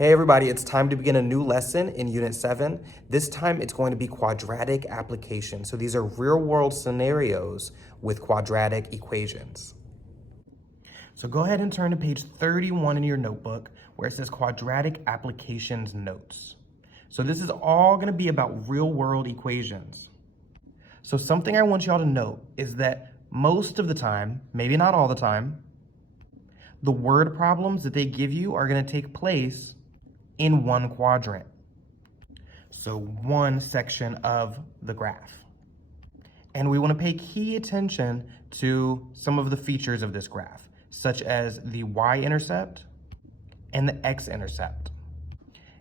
Hey everybody, it's time to begin a new lesson in Unit 7. This time it's going to be quadratic applications. So these are real-world scenarios with quadratic equations. So go ahead and turn to page 31 in your notebook where it says Quadratic Applications Notes. So this is all going to be about real-world equations. So something I want y'all to note is that most of the time, maybe not all the time, the word problems that they give you are going to take place in one quadrant. So one section of the graph. And we want to pay key attention to some of the features of this graph, such as the y-intercept and the x-intercept.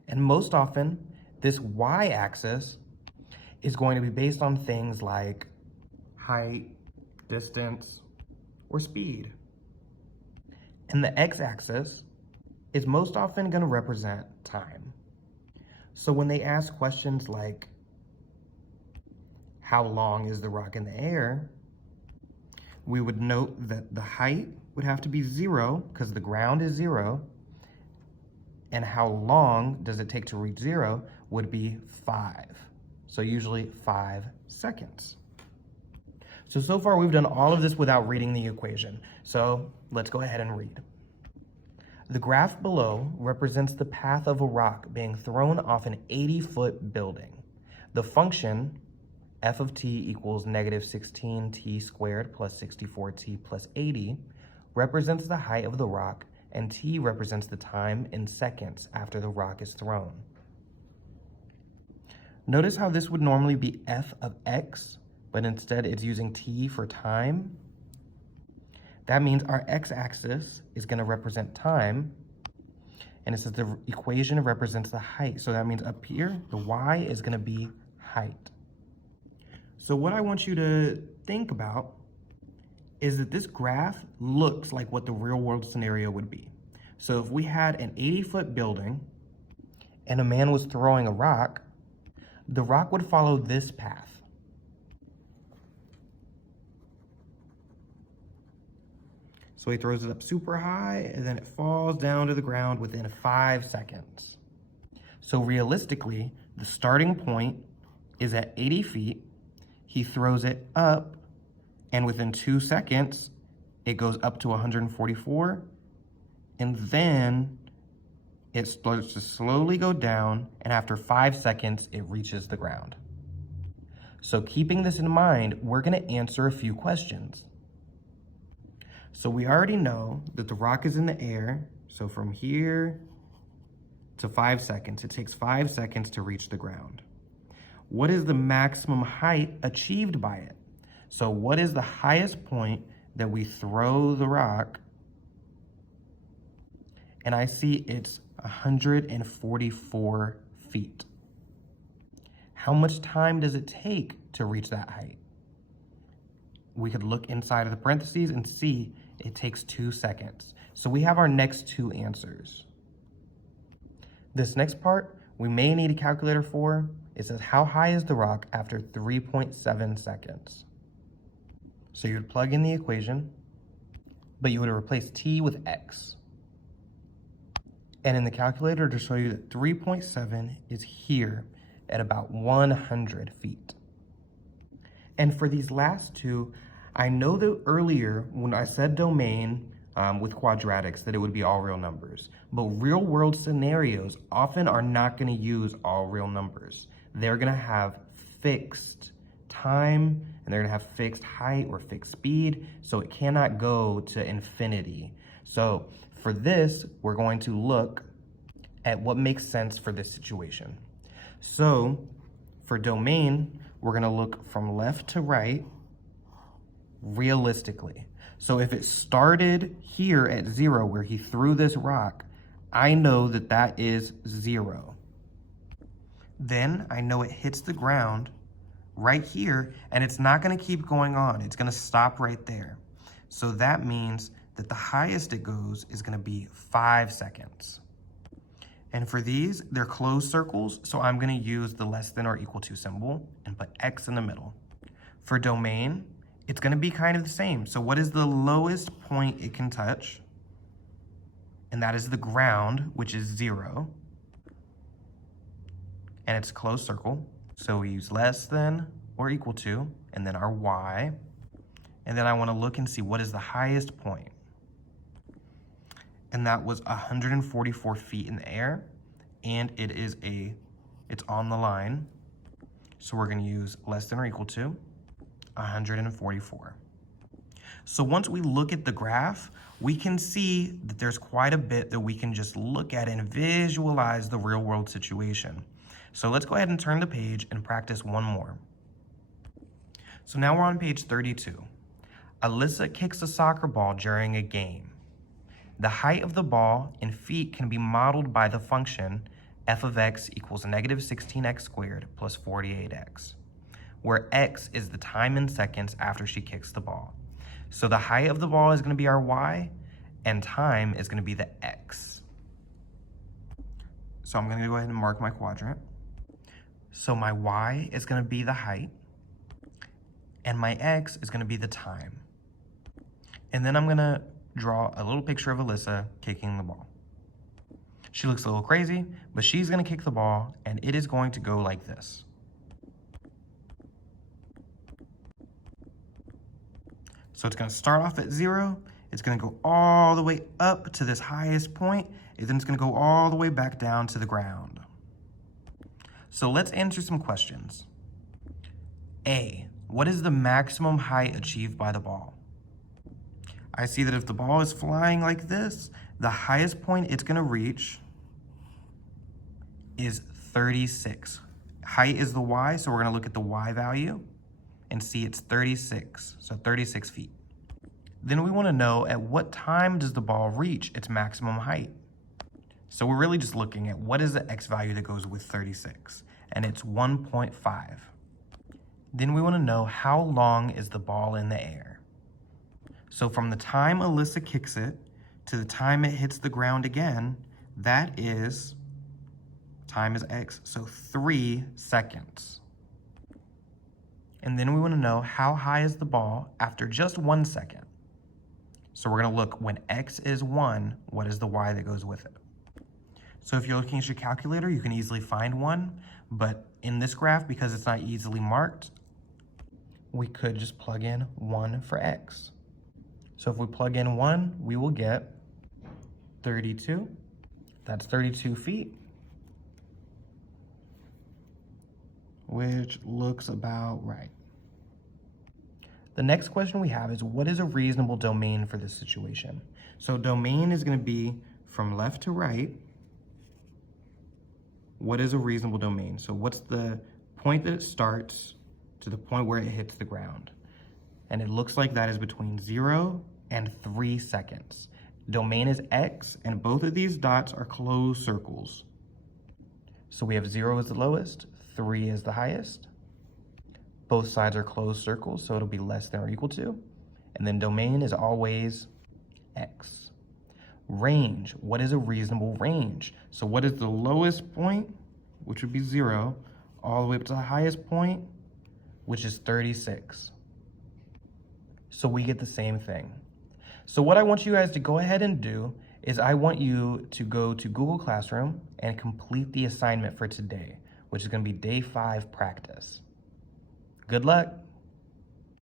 And most often, this y-axis is going to be based on things like height, distance, or speed. And the x-axis is most often going to represent time. So when they ask questions like, how long is the rock in the air? We would note that the height would have to be 0 because the ground is 0. And how long does it take to reach 0 would be 5. So usually 5 seconds. So far we've done all of this without reading the equation. So let's go ahead and read. The graph below represents the path of a rock being thrown off an 80-foot building. The function f of t equals negative 16t squared plus 64t plus 80 represents the height of the rock, and t represents the time in seconds after the rock is thrown. Notice how this would normally be f of x, but instead it's using t for time. That means our x-axis is going to represent time, and it says the equation represents the height. So that means up here, the y is going to be height. So what I want you to think about is that this graph looks like what the real-world scenario would be. So if we had an 80-foot building and a man was throwing a rock, the rock would follow this path. So he throws it up super high, and then it falls down to the ground within 5 seconds. So realistically, the starting point is at 80 feet. He throws it up, and within 2 seconds, it goes up to 144, and then it starts to slowly go down, and after 5 seconds, it reaches the ground. So keeping this in mind, we're going to answer a few questions. So we already know that the rock is in the air. So from here to 5 seconds, it takes 5 seconds to reach the ground. What is the maximum height achieved by it? So what is the highest point that we throw the rock? And I see it's 144 feet. How much time does it take to reach that height? We could look inside of the parentheses and see it takes 2 seconds. So we have our next 2 answers. This next part, we may need a calculator for. It says, how high is the rock after 3.7 seconds? So you would plug in the equation, but you would replace t with x. And in the calculator, to show you that 3.7 is here at about 100 feet. And for these last 2, I know that earlier when I said domain with quadratics that it would be all real numbers, but real world scenarios often are not going to use all real numbers. They're going to have fixed time, and they're going to have fixed height or fixed speed, so it cannot go to infinity. So for this, we're going to look at what makes sense for this situation. So for domain, we're going to look from left to right realistically. So if it started here at 0 where he threw this rock, I know that that is 0. Then I know it hits the ground right here, and it's not going to keep going on. It's going to stop right there. So that means that the highest it goes is going to be 5 seconds. And for these, they're closed circles, so I'm going to use the less than or equal to symbol and put x in the middle. For domain, it's going to be kind of the same. So what is the lowest point it can touch? And that is the ground, which is 0. and it's a closed circle. So we use less than or equal to, and then our y. And then I want to look and see what is the highest point. And that was 144 feet in the air, and it's on the line. So we're going to use less than or equal to 144. So once we look at the graph, we can see that there's quite a bit that we can just look at and visualize the real world situation. So let's go ahead and turn the page and practice one more. So now we're on page 32. Alyssa kicks a soccer ball during a game. The height of the ball in feet can be modeled by the function f of x equals negative 16x squared plus 48x, where x is the time in seconds after she kicks the ball. So the height of the ball is going to be our y, and time is going to be the x. So I'm going to go ahead and mark my quadrant. So my y is going to be the height, and my x is going to be the time. And then I'm going to draw a little picture of Alyssa kicking the ball. She looks a little crazy, but she's going to kick the ball, and it is going to go like this. So it's going to start off at 0, it's going to go all the way up to this highest point, and then it's going to go all the way back down to the ground. So let's answer some questions. A, what is the maximum height achieved by the ball? I see that if the ball is flying like this, the highest point it's going to reach is 36. Height is the y, so we're going to look at the y value and see it's 36, so 36 feet. Then we want to know at what time does the ball reach its maximum height. So we're really just looking at what is the x value that goes with 36, and it's 1.5. Then we want to know how long is the ball in the air. So from the time Alyssa kicks it to the time it hits the ground again, that is, time is x, so 3 seconds. And then we want to know how high is the ball after just 1 second. So we're going to look when x is 1, what is the y that goes with it? So if you're looking at your calculator, you can easily find 1, but in this graph, because it's not easily marked, we could just plug in 1 for x. So if we plug in 1, we will get 32. That's 32 feet, which looks about right. The next question we have is, what is a reasonable domain for this situation? So domain is going to be from left to right. What is a reasonable domain? So what's the point that it starts to the point where it hits the ground? And it looks like that is between 0 and 3 seconds. Domain is x, and both of these dots are closed circles. So we have 0 as the lowest, 3 is the highest. Both sides are closed circles, so it'll be less than or equal to. And then domain is always x. Range, what is a reasonable range? So what is the lowest point, which would be 0, all the way up to the highest point, which is 36. So we get the same thing. So what I want you guys to go ahead and do is I want you to go to Google Classroom and complete the assignment for today, which is going to be day 5 practice. Good luck.